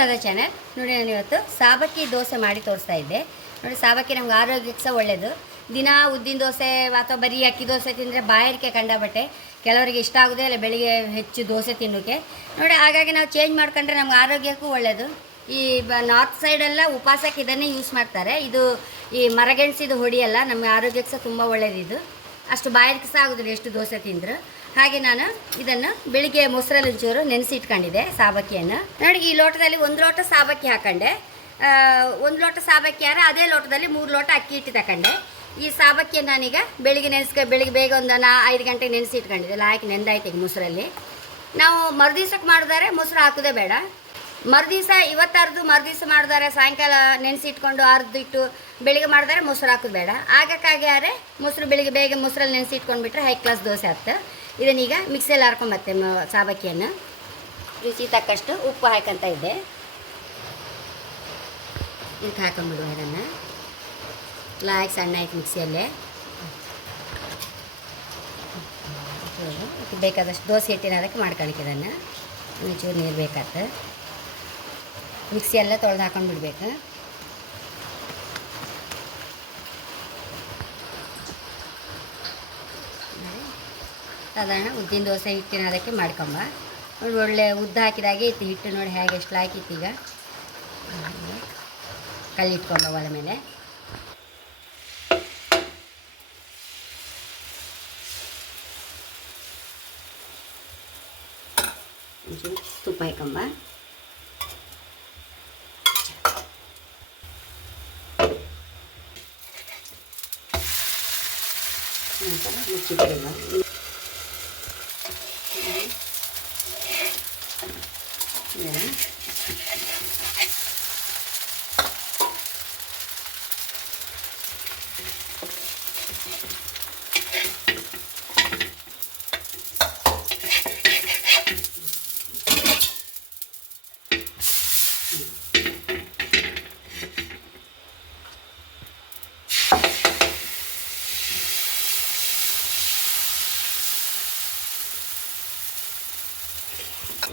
Radha channel. ನೋಡಿ, ನಾನು ಇವತ್ತು ಸಾಬಕ್ಕಿ ದೋಸೆ ಮಾಡಿ ತೋರಿಸ್ತಾ ಇದ್ದೆ. ನೋಡಿ, ಸಾಬಕ್ಕಿ ನಮ್ಗೆ ಆರೋಗ್ಯಕ್ಕೆ ಸಹ ಒಳ್ಳೆಯದು. ದಿನ ಉದ್ದಿನ ದೋಸೆ ಅಥವಾ ಬರೀ ಅಕ್ಕಿ ದೋಸೆ ತಿಂದರೆ ಬಾಯಾರಿಕೆ ಕಂಡಬಟ್ಟೆ, ಕೆಲವರಿಗೆ ಇಷ್ಟ ಆಗೋದೇ ಇಲ್ಲ ಬೆಳಿಗ್ಗೆ ಹೆಚ್ಚು ದೋಸೆ ತಿನ್ನೋಕ್ಕೆ. ನೋಡಿ, ಹಾಗಾಗಿ ನಾವು ಚೇಂಜ್ ಮಾಡ್ಕೊಂಡ್ರೆ ನಮ್ಗೆ ಆರೋಗ್ಯಕ್ಕೂ ಒಳ್ಳೆಯದು. ಈ ನಾರ್ತ್ ಸೈಡೆಲ್ಲ ಉಪವಾಸಕ್ಕೆ ಇದನ್ನೇ ಯೂಸ್ ಮಾಡ್ತಾರೆ. ಇದು ಈ ಮರಗೆಣಸಿದು ಹೊಡಿಯಲ್ಲ, ನಮ್ಮ ಆರೋಗ್ಯಕ್ಕೆ ಸಹ ತುಂಬ ಒಳ್ಳೆಯದಿದು. ಅಷ್ಟು ಬಾಯಾರಿಕೆ ಸಹ ಆಗೋದಿಲ್ಲ ಎಷ್ಟು ದೋಸೆ ತಿಂದರು. ಹಾಗೆ ನಾನು ಇದನ್ನು ಬೆಳಿಗ್ಗೆ ಮೊಸರಲ್ಲಿ ಒಂಚೂರು ನೆನೆಸಿ ಇಟ್ಕೊಂಡಿದ್ದೆ ಸಾಬಕ್ಕಿಯನ್ನು. ನೋಡಿ, ಈ ಲೋಟದಲ್ಲಿ 1 ಲೋಟ ಸಾಬಕ್ಕಿ ಹಾಕೊಂಡೆ. 1 ಲೋಟ ಸಾಬಕ್ಕಿ ಆದರೆ ಅದೇ ಲೋಟದಲ್ಲಿ 3 ಲೋಟ ಅಕ್ಕಿ ಹಿಟ್ಟು ತಗೊಂಡೆ. ಈ ಸಾಬಕ್ಕಿಯನ್ನು ನಾನೀಗ ಬೆಳಿಗ್ಗೆ ಬೇಗ ಒಂದು 5 ಗಂಟೆಗೆ ನೆನೆಸಿ ಇಟ್ಕೊಂಡಿದ್ದೆ. ಹಾಕಿ ನೆಂದಾಯ್ತು ಈಗ ಮೊಸರಲ್ಲಿ. ನಾವು ಮರುದಿವ್ಸಕ್ಕೆ ಮಾಡಿದರೆ ಮೊಸರು ಹಾಕೋದೇ ಬೇಡ. ಮರುದಿವ್ಸ ಇವತ್ತು ಅರ್ದು ಮರುದಿವ್ಸ ಮಾಡಿದರೆ ಸಾಯಂಕಾಲ ನೆನೆಸಿ ಇಟ್ಕೊಂಡು ಅರ್ದಿಟ್ಟು ಬೆಳಿಗ್ಗೆ ಮಾಡಿದರೆ ಮೊಸರು ಹಾಕೋದು ಬೇಡ. ಆಗಕ್ಕಾಗಿ ಆದರೆ ಮೊಸರು ಬೆಳಿಗ್ಗೆ ಬೇಗ ಮೊಸರಲ್ಲಿ ನೆನೆಸಿ ಇಟ್ಕೊಂಡ್ಬಿಟ್ರೆ ಹೈ ಕ್ಲಾಸ್ ದೋಸೆ ಆಗ್ತದೆ. ಇದನ್ನೀಗ ಮಿಕ್ಸಿಯಲ್ಲಿ ಹಾರ್ಕೊಂಬತ್ತೆ ಸಾಬಕ್ಕಿಯನ್ನು. ರುಚಿ ತಕ್ಕಷ್ಟು ಉಪ್ಪು ಹಾಕಂತ ಇದ್ದೆ. ಇದಕ್ಕೆ ಹಾಕೊಂಡ್ಬಿಡುವ ಇದನ್ನು. ಲಾಯಕ್ ಸಣ್ಣ ಆಯ್ತು ಮಿಕ್ಸಿಯಲ್ಲೇ. ಬೇಕಾದಷ್ಟು ದೋಸೆ ಹಿಟ್ಟಿನ ಅದಕ್ಕೆ ಮಾಡ್ಕೊಳಿಕ್ಕೆ ಇದನ್ನು ಒಂಚೂರು ನೀರು ಬೇಕಾಗ್ತದೆ. ಮಿಕ್ಸಿಯೆಲ್ಲ ತೊಳೆದು ಹಾಕೊಂಡು ಬಿಡಬೇಕು. ಸಾಧಾರಣ ಉದ್ದಿನ ದೋಸೆ ಹಿಟ್ಟಿನ ಅದಕ್ಕೆ ಮಾಡ್ಕೊಂಬ. ನೋಡಿ, ಒಳ್ಳೆ ಉದ್ದ ಹಾಕಿದಾಗೆ ಇತ್ತು ಹಿಟ್ಟು. ನೋಡಿ ಹೇಗೆ ಎಷ್ಟು ಹಾಕಿತ್ತು. ಈಗ ಕಲ್ಲಿಟ್ಕೊಂಬ ಒಲೆ ಮೇಲೆ. ತುಪ್ಪ ಹಾಕೊಂಬ. ನಂತರ ಮುಚ್ಚಿಬಿಡಲ್ಲ.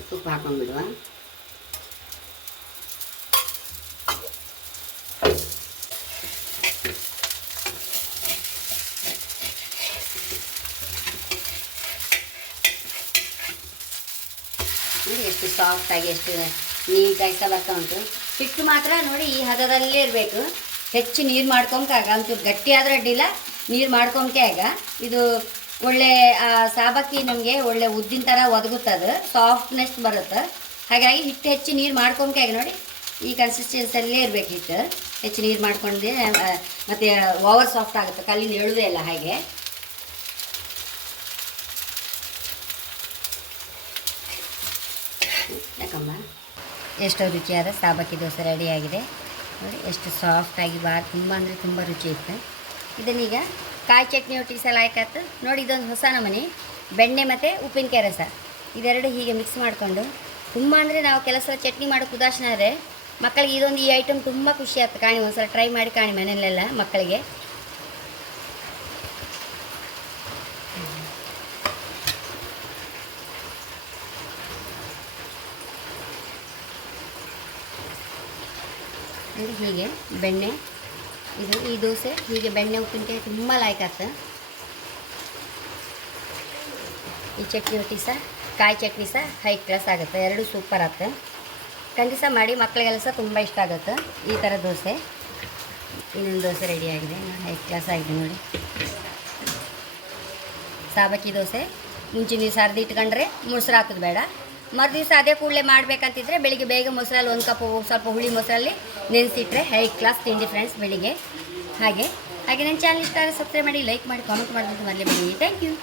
ತುಪ್ಪ ಹಾಕೊಂಡ್ಬಿಡುವ. ನೋಡಿ ಎಷ್ಟು ಸಾಫ್ಟಾಗಿ ಎಷ್ಟು ನೀಟಾಗಿ ಸಹ ಬರ್ತಾ ಉಂಟು. ಹಿಟ್ಟು ಮಾತ್ರ ನೋಡಿ ಈ ಹದದಲ್ಲೇ ಇರಬೇಕು. ಹೆಚ್ಚು ನೀರು ಮಾಡ್ಕೊಂಬಾಗ ಅಂತೂ ಗಟ್ಟಿ ಆದರೆ ಅಡ್ಡಿಲ್ಲ, ನೀರು ಮಾಡ್ಕೊಂಬೆ. ಆಗ ಇದು ಒಳ್ಳೆ ಸಾಬಕ್ಕಿ ನಮಗೆ ಒಳ್ಳೆ ಉದ್ದಿನ ಥರ ಒದಗುತ್ತದೆ, ಸಾಫ್ಟ್ನೆಸ್ ಬರುತ್ತೆ. ಹಾಗಾಗಿ ಹಿಟ್ಟು ಹೆಚ್ಚು ನೀರು ಮಾಡ್ಕೊಂಬೆ. ನೋಡಿ ಈ ಕನ್ಸಿಸ್ಟೆನ್ಸಲ್ಲೇ ಇರಬೇಕು ಹಿಟ್ಟು. ಹೆಚ್ಚು ನೀರು ಮಾಡ್ಕೊಂಡೆ ಮತ್ತು ಓವರ್ ಸಾಫ್ಟ್ ಆಗುತ್ತೆ, ಕಲ್ಲಿಂದ ಎಳುವುದೇ ಇಲ್ಲ. ಹಾಗೆ ಯಾಕಮ್ಮ ಎಷ್ಟೋ ರುಚಿಯಾದ ಸಾಬಕ್ಕಿ ದೋಸೆ ರೆಡಿಯಾಗಿದೆ. ನೋಡಿ ಎಷ್ಟು ಸಾಫ್ಟಾಗಿ ತುಂಬ ಅಂದರೆ ತುಂಬ ರುಚಿ ಇತ್ತು. ಇದನ್ನೀಗ ಕಾಯಿ ಚಟ್ನಿ ಒಟ್ಟಿಗೆ ಸಹ ಲಾಯ್ಕಾಯ್ತು. ನೋಡಿ, ಇದೊಂದು ಹೊಸ ನಮೂನೆ ಬೆಣ್ಣೆ ಮತ್ತು ಉಪ್ಪಿನಕಾಯಿ ರಸ ಇದೆರಡು ಹೀಗೆ ಮಿಕ್ಸ್ ಮಾಡಿಕೊಂಡು ತುಂಬ ಅಂದರೆ ನಾವು ಕೆಲಸ ಚಟ್ನಿ ಮಾಡೋಕ್ಕೆ ಉದಾಸೀನ ಆದರೆ ಮಕ್ಕಳಿಗೆ ಇದೊಂದು ಈ ಐಟಮ್ ತುಂಬ ಖುಷಿ ಆಗ್ತದೆ. ಕಾಣಿ ಒಂದ್ಸಲ ಟ್ರೈ ಮಾಡಿ ಕಾಣಿ ಮನೆಯಲ್ಲೆಲ್ಲ ಮಕ್ಕಳಿಗೆ. ಹೀಗೆ ಬೆಣ್ಣೆ ಈ ದೋಸೆ ಹೀಗೆ ಬೆಣ್ಣೆ ಉಪ್ಪಿನಕಾಯಿ ತುಂಬ ಲಾಯ್ಕ್ ಆಗ್ತದೆ. ಈ ಚಟ್ನಿ ಒಟ್ಟಿಗೆ ಸಹ ಕಾಯಿ ಚಟ್ನಿ ಸಹ ಹೈ ಕ್ಲಾಸ್ ಆಗುತ್ತೆ. ಎರಡು ಸೂಪರ್ ಆಗ್ತದೆ. ಖಂಡಿತ ಮಾಡಿ, ಮಕ್ಕಳಿಗೆಲ್ಲ ಸಹ ತುಂಬ ಇಷ್ಟ ಆಗುತ್ತೆ ಈ ಥರ ದೋಸೆ. ಇನ್ನೊಂದು ದೋಸೆ ರೆಡಿಯಾಗಿದೆ, ಹೈ ಕ್ಲಾಸ್ ಆಗಿದೆ. ನೋಡಿ, ಸಾಬಕ್ಕಿ ದೋಸೆ ಮುಂಚೆ ನೀವು ಸರ್ದಿ ಇಟ್ಕೊಂಡ್ರೆ ಮೊಸರು ಹಾಕೋದು ಬೇಡ. ಮರುದಿವಸ ಅದೇ ಕೂಡಲೇ ಮಾಡಬೇಕಂತಿದ್ರೆ ಬೆಳಿಗ್ಗೆ ಬೇಗ ಮೊಸರಲ್ಲಿ 1 ಕಪ್ ಸ್ವಲ್ಪ ಹುಳಿ ಮೊಸರಲ್ಲಿ ನೆನೆಸಿಟ್ರೆ ಹೈ ಕ್ಲಾಸ್ ತಿಂಡಿ ಫ್ರೆಂಡ್ಸ್ ಬೆಳಿಗ್ಗೆ. ಹಾಗೆ ನನ್ನ ಚಾನಲ್ ಇಷ್ಟ ಆದರೆ ಸಬ್ಸ್ಕ್ರೈಬ್ ಮಾಡಿ, ಲೈಕ್ ಮಾಡಿ, ಕಾಮೆಂಟ್ ಮಾಡೋದು ಮರಳಿ. Thank you.